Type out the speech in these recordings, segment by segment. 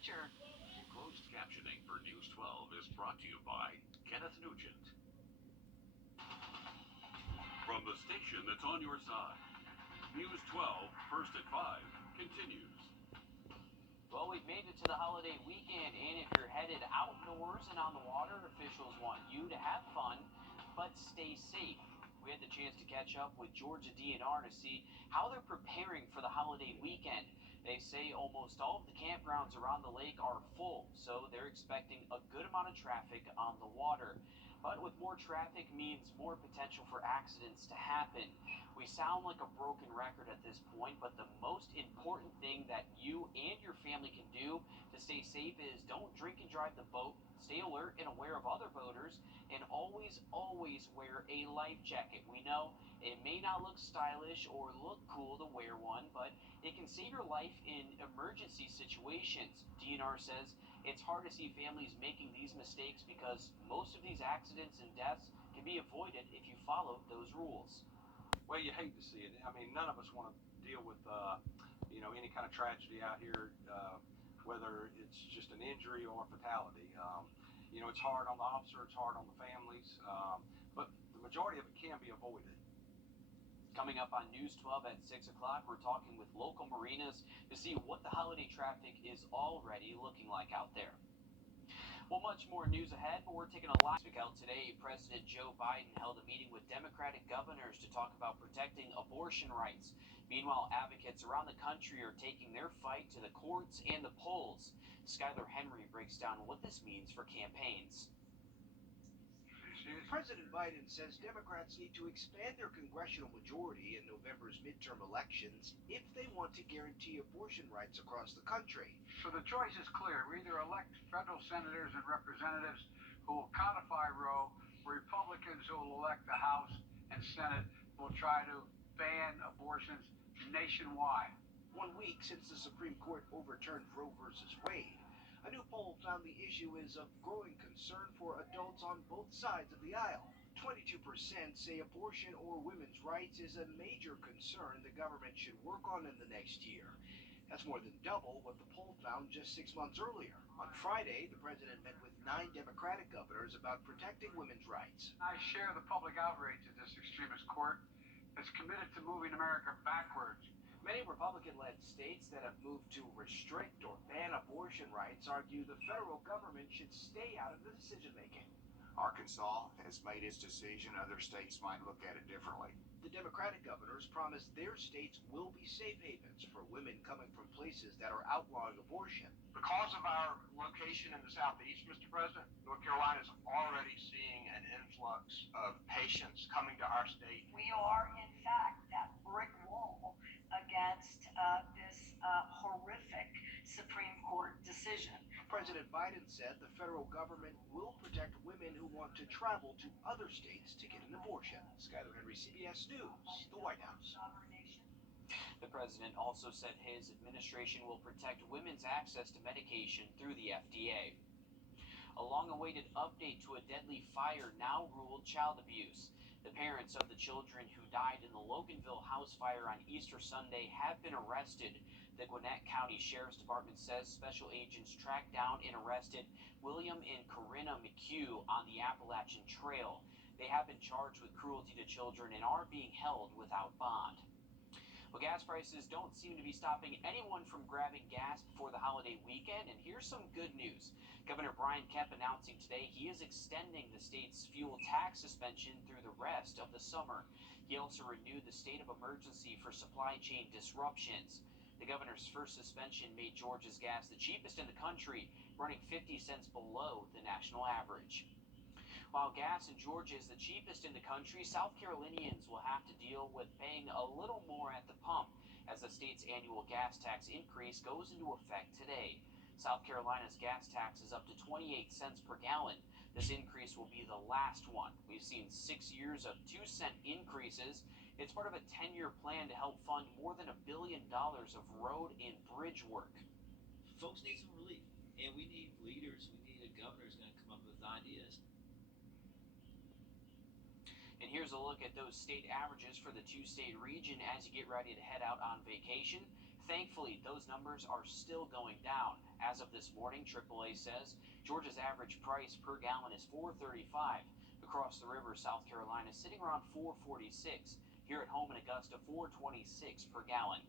picture. Closed captioning for News 12 is brought to you by Kenneth Nugent. From the station that's on your side, News 12, first at 5, continues. Well, we've made it to the holiday weekend, and if you're headed outdoors and on the water, officials want you to have fun, but stay safe. We had the chance to catch up with Georgia DNR to see how they're preparing for the holiday weekend. They say almost all of the campgrounds around the lake are full, so they're expecting a good amount of traffic on the water. But with more traffic means more potential for accidents to happen. We sound like a broken record at this point, but the most important thing that you and your family can do to stay safe is don't drink and drive the boat, stay alert and aware of other boaters, and always wear a life jacket. We know it may not look stylish or look cool to wear one, but it can save your life in emergency situations. DNR says it's hard to see families making these mistakes because most of these accidents and deaths can be avoided if you follow those rules. Well, you hate to see it. I mean, none of us want to deal with, any kind of tragedy out here, whether it's just an injury or a fatality. It's hard on the officer, it's hard on the families, but the majority of it can be avoided. Coming up on News 12 at 6 o'clock, we're talking with local marinas to see what the holiday traffic is already looking like out there. Well, much more news ahead, but we're taking a live look out today. President Joe Biden held a meeting with Democratic governors to talk about protecting abortion rights. Meanwhile, advocates around the country are taking their fight to the courts and the polls. Skylar Henry breaks down what this means for campaigns. President Biden says Democrats need to expand their congressional majority in November's midterm elections if they want to guarantee abortion rights across the country. So the choice is clear. We either elect federal senators and representatives who will codify Roe, or Republicans who will elect the House and Senate who will try to ban abortions nationwide. 1 week since the Supreme Court overturned Roe versus Wade, a new poll found the issue is of growing concern for adults on both sides of the aisle. 22% say abortion or women's rights is a major concern the government should work on in the next year. That's more than double what the poll found just 6 months earlier. On Friday, the president met with 9 Democratic governors about protecting women's rights. I share the public outrage at this extremist court that's committed to moving America backwards. Many Republican-led states that have moved to restrict or ban abortion rights argue the federal government should stay out of the decision-making. Arkansas has made its decision. Other states might look at it differently. The Democratic governors promised their states will be safe havens for women coming from places that are outlawing abortion. Because of our location in the southeast, Mr. President, North Carolina is already seeing an influx of patients coming to our state. We are, in fact, that brick wall against this horrific Supreme Court decision. President Biden said the federal government will protect women who want to travel to other states to get an abortion. Skylar Henry, CBS News, the White House. The president also said his administration will protect women's access to medication through the FDA. A long-awaited update to a deadly fire now ruled child abuse. The parents of the children who died in the Loganville house fire on Easter Sunday have been arrested. The Gwinnett County Sheriff's Department says special agents tracked down and arrested William and Corinna McHugh on the Appalachian Trail. They have been charged with cruelty to children and are being held without bond. Well, gas prices don't seem to be stopping anyone from grabbing gas before the holiday weekend, and here's some good news. Governor Brian Kemp announcing today he is extending the state's fuel tax suspension through the rest of the summer. He also renewed the state of emergency for supply chain disruptions. The governor's first suspension made Georgia's gas the cheapest in the country, running 50 cents below the national average. While gas in Georgia is the cheapest in the country, South Carolinians will have to deal with paying a little more at the pump as the state's annual gas tax increase goes into effect today. South Carolina's gas tax is up to 28 cents per gallon. This increase will be the last one. We've seen 6 years of 2-cent increases. It's part of a 10-year plan to help fund more than $1 billion of road and bridge work. Folks need some relief, and we need leaders. We need a governor who's going to come up with ideas. And here's a look at those state averages for the 2-state region as you get ready to head out on vacation. Thankfully, those numbers are still going down. As of this morning, AAA says Georgia's average price per gallon is $4.35. Across the river, South Carolina sitting around $4.46. Here at home in Augusta, $4.26 per gallon.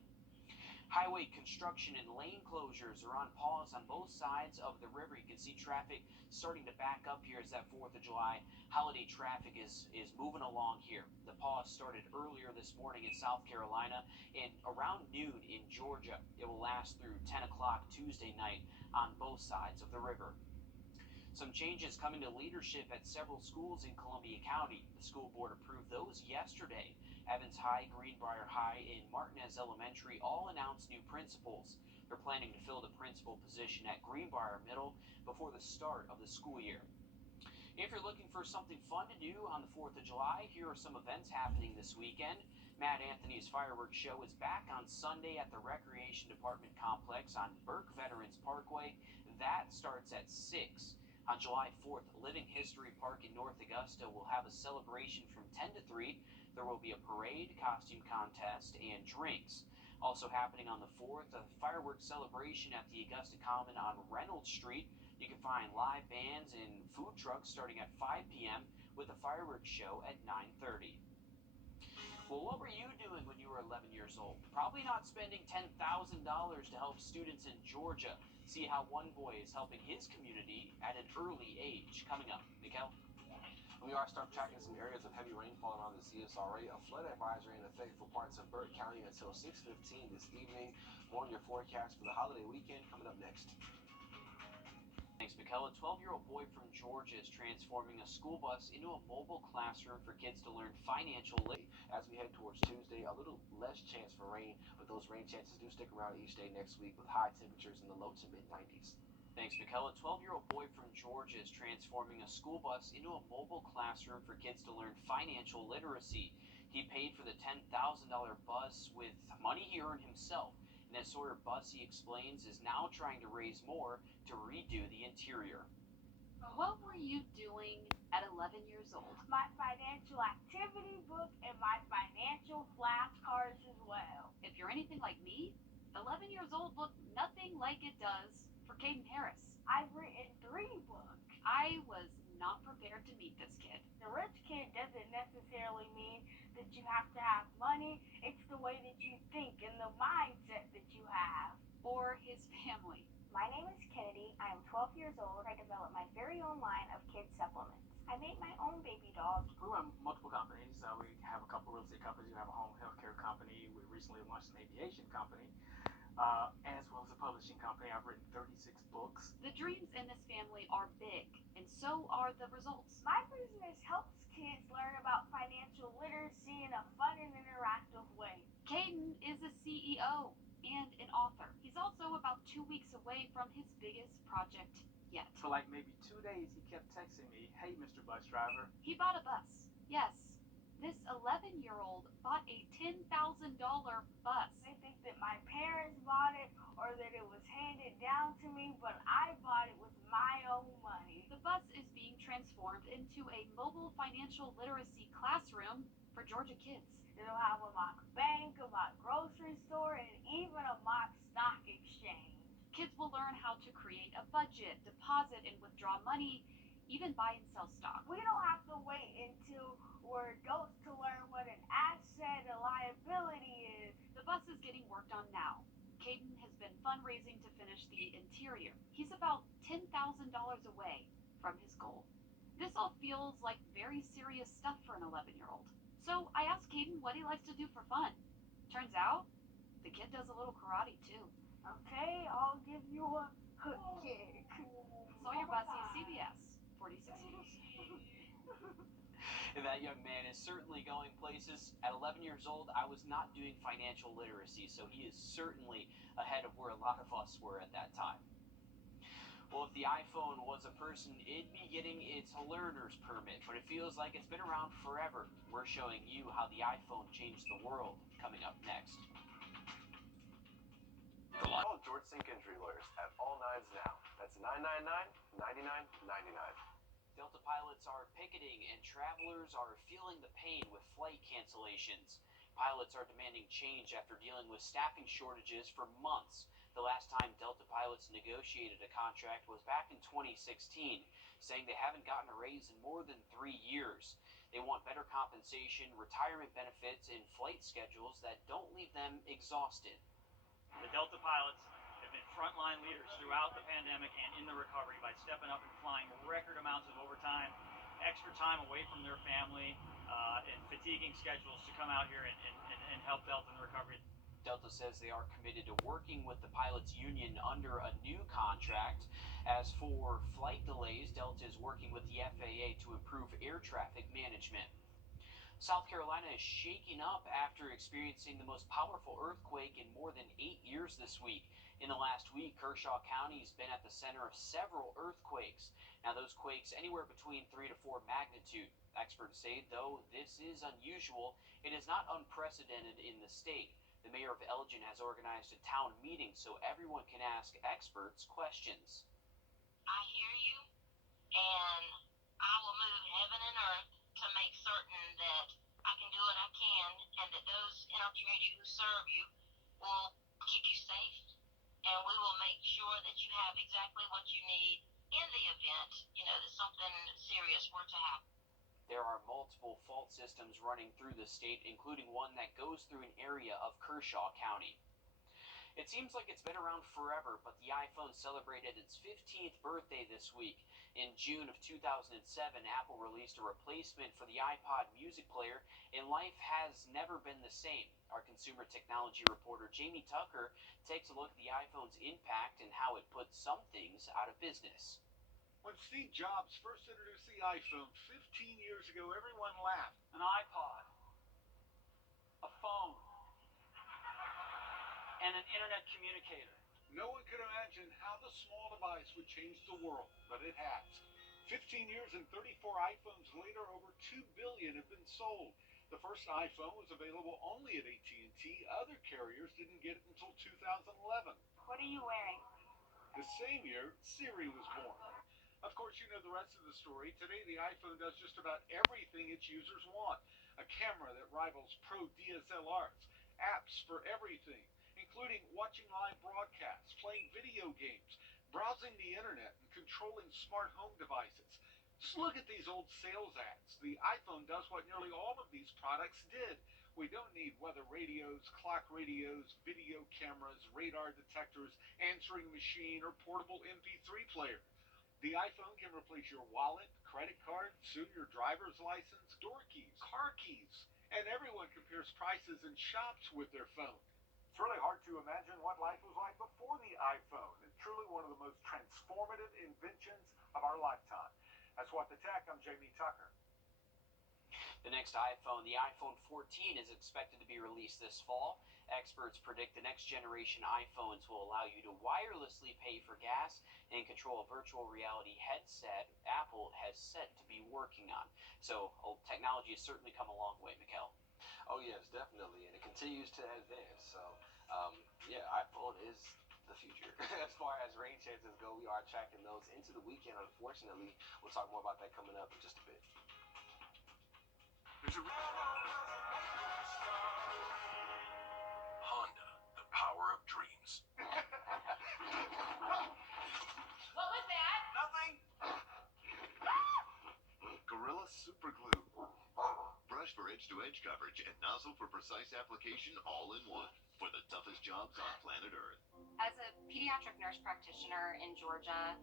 Highway construction and lane closures are on pause on both sides of the river. You can see traffic starting to back up here as that 4th of July holiday traffic is moving along here. The pause started earlier this morning in South Carolina and around noon in Georgia. It will last through 10 o'clock Tuesday night on both sides of the river. Some changes coming to leadership at several schools in Columbia County. The school board approved those yesterday. Evans High, Greenbrier High, and Martinez Elementary all announced new principals. They're planning to fill the principal position at Greenbrier Middle before the start of the school year. If you're looking for something fun to do on the 4th of July, here are some events happening this weekend. Matt Anthony's Fireworks Show is back on Sunday at the Recreation Department Complex on Burke Veterans Parkway. That starts at 6. On July 4th, Living History Park in North Augusta will have a celebration from 10 to 3. There will be a parade, costume contest, and drinks. Also happening on the 4th, a fireworks celebration at the Augusta Common on Reynolds Street. You can find live bands and food trucks starting at 5 p.m. with a fireworks show at 9:30. Well, what were you doing when you were 11 years old? Probably not spending $10,000 to help students in Georgia. See how one boy is helping his community at an early age. Coming up, Mikkel. We are start tracking some areas of heavy rainfall around the CSRA. A flood advisory in effect for parts of Burke County until 6:15 this evening. More on your forecast for the holiday weekend coming up next. Thanks, Mikkel. A 12-year-old boy from Georgia is transforming a school bus into a mobile classroom for kids to learn financial literacy. As we head towards Tuesday, a little less chance for rain, but those rain chances do stick around each day next week with high temperatures in the low to mid-90s. Thanks, Mikkel. A 12-year-old boy from Georgia is transforming a school bus into a mobile classroom for kids to learn financial literacy. He paid for the $10,000 bus with money he earned himself. And that sort of bus, he explains, is now trying to raise more to redo the interior. What were you doing at 11 years old? My financial activity book and my financial flashcards as well. If you're anything like me, 11 years old looked nothing like it does for Caden Harris. I've written 3 books. I was not prepared to meet this kid. The rich kid doesn't necessarily mean that you have to have money. It's the way that you think and the mindset that you have. Or his family. My name is Kennedy. I am 12 years old. I developed my very own line of kids supplements. I made my own baby doll. We run multiple companies. We have a couple real estate companies. We have a home healthcare company. We recently launched an aviation company, as well as a publishing company. I've written 36 books. The dreams in this family are big, and so are the results. My business helps kids learn about financial literacy in a fun and interactive way. Caden is a CEO and an author. He's also about 2 weeks away from his biggest project yet. For like maybe 2 days, he kept texting me, "Hey, Mr. Bus Driver." He bought a bus. Yes, this 11-year-old bought a $10,000 bus. They think that my parents bought it or that it was handed down to me, but I bought it with my own money. The bus is being transformed into a mobile financial literacy classroom for Georgia kids. It'll have a mock bank, a mock grocery store, and even a mock stock exchange. Kids will learn how to create a budget, deposit and withdraw money, even buy and sell stock. We don't have to wait until we're adults to learn what an asset, a liability is. The bus is getting worked on now. Caden has been fundraising to finish the interior. He's about $10,000 away from his goal. This all feels like very serious stuff for an 11-year-old. So I asked Caden what he likes to do for fun. Turns out, the kid does a little karate too. Okay, I'll give you a hook kick. Sawyer Bussey, CBS, 46 News. And that young man is certainly going places. At 11 years old, I was not doing financial literacy, so he is certainly ahead of where a lot of us were at that time. Well, if the iPhone was a person, it'd be getting its learner's permit, but it feels like it's been around forever. We're showing you how the iPhone changed the world, coming up next. Call George Sink Injury Lawyers at all nines now. That's 999-9999. Delta pilots are picketing and travelers are feeling the pain with flight cancellations. pilots are demanding change after dealing with staffing shortages for months. The last time Delta pilots negotiated a contract was back in 2016, saying they haven't gotten a raise in more than 3 years. They want better compensation, retirement benefits, and flight schedules that don't leave them exhausted. The Delta pilots have been frontline leaders throughout the pandemic and in the recovery by stepping up and flying record amounts of overtime, extra time away from their family, and fatiguing schedules to come out here and help Delta in the recovery. Delta says they are committed to working with the pilots union under a new contract. As for flight delays, Delta is working with the FAA to improve air traffic management. South Carolina is shaking up after experiencing the most powerful earthquake in more than 8 years this week. In the last week, Kershaw County has been at the center of several earthquakes. Now, those quakes anywhere between 3 to 4 magnitude. Experts say, though this is unusual, it is not unprecedented in the state. The mayor of Elgin has organized a town meeting so everyone can ask experts questions. I hear you, and I will move heaven and earth to make certain that I can do what I can, and that those in our community who serve you will keep you safe, and we will make sure that you have exactly what you need in the event, that something serious were to happen. There are multiple fault systems running through the state, including one that goes through an area of Kershaw County. It seems like it's been around forever, but the iPhone celebrated its 15th birthday this week. In June of 2007, Apple released a replacement for the iPod music player, and life has never been the same. Our consumer technology reporter Jamie Tucker takes a look at the iPhone's impact and how it put some things out of business. When Steve Jobs first introduced the iPhone 15 years ago, everyone laughed. An iPod, a phone, and an internet communicator. No one could imagine how the small device would change the world, but it has. 15 years and 34 iPhones later, over 2 billion have been sold. The first iPhone was available only at AT&T. Other carriers didn't get it until 2011. What are you wearing? The same year, Siri was born. Of course, you know the rest of the story. Today, the iPhone does just about everything its users want. A camera that rivals pro DSLRs, apps for everything, including watching live broadcasts, playing video games, browsing the internet, and controlling smart home devices. Just look at these old sales ads. The iPhone does what nearly all of these products did. We don't need weather radios, clock radios, video cameras, radar detectors, answering machine, or portable MP3 player. The iPhone can replace your wallet, credit card, soon your driver's license, door keys, car keys, and everyone compares prices and shops with their phone. It's really hard to imagine what life was like before the iPhone. It's truly one of the most transformative inventions of our lifetime. That's What the Tech. I'm Jamie Tucker. The next iPhone, the iPhone 14, is expected to be released this fall. Experts predict the next generation iPhones will allow you to wirelessly pay for gas and control a virtual reality headset Apple has said to be working on. So technology has certainly come a long way, Mikkel. Oh yes, definitely, and it continues to advance. So, iPhone is the future. As far as rain chances go, we are tracking those into the weekend, unfortunately. We'll talk more about that coming up in just a bit. Honda, the power of dreams. What was that? Nothing. Gorilla Super Glue. Brush for edge-to-edge coverage and nozzle for precise application all in one. For the toughest jobs on planet Earth. As a pediatric nurse practitioner in Georgia,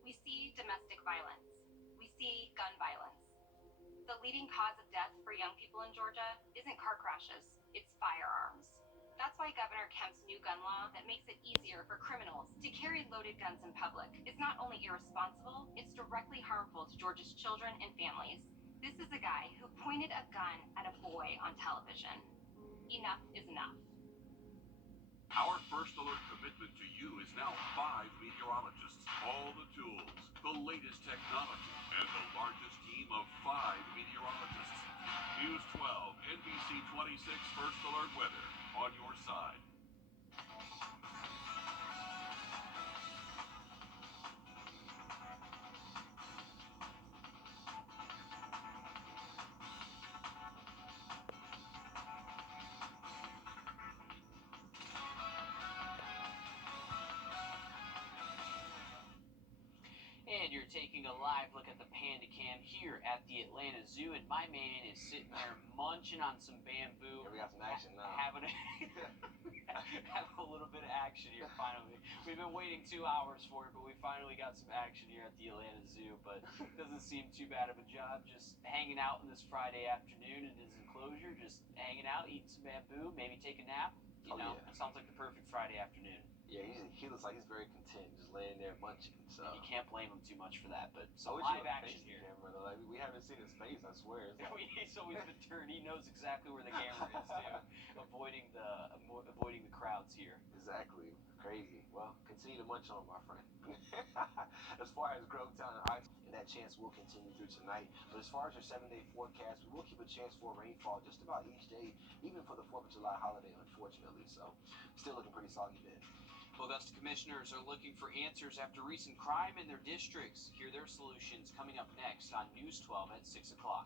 we see domestic violence. We see gun violence. The leading cause of death for young people in Georgia isn't car crashes, it's firearms. That's why Governor Kemp's new gun law that makes it easier for criminals to carry loaded guns in public is not only irresponsible, it's directly harmful to Georgia's children and families. This is a guy who pointed a gun at a boy on television. Enough is enough. Our First Alert commitment to you is now 5 meteorologists, all the tools, the latest technology, and the largest team of 5 meteorologists. News 12, NBC 26 First Alert Weather on your side. here taking a live look at the panda cam here at the Atlanta Zoo, and my man is sitting there munching on some bamboo. Yeah, we got some action now. Having a little bit of action here finally. We've been waiting 2 hours for it, but we finally got some action here at the Atlanta Zoo. But it doesn't seem too bad of a job, just hanging out in this Friday afternoon in his enclosure, just hanging out, eating some bamboo, maybe take a nap. You know, yeah. It sounds like the perfect Friday afternoon. Yeah, he looks like he's very content, just laying there munching. So you can't blame him too much for that. But so live action here. Camera, though. Like, we haven't seen his face. I swear. He's always been turned. He knows exactly where the camera is too, avoiding the crowds here. Exactly. Crazy. Well, continue to munch on, my friend. As far as Grovetown and and that chance will continue through tonight. But as far as your 7-day forecast, we will keep a chance for rainfall just about each day, even for the 4th of July holiday, unfortunately. So, still looking pretty soggy then. Augusta commissioners are looking for answers after recent crime in their districts. Hear their solutions coming up next on News 12 at 6 o'clock.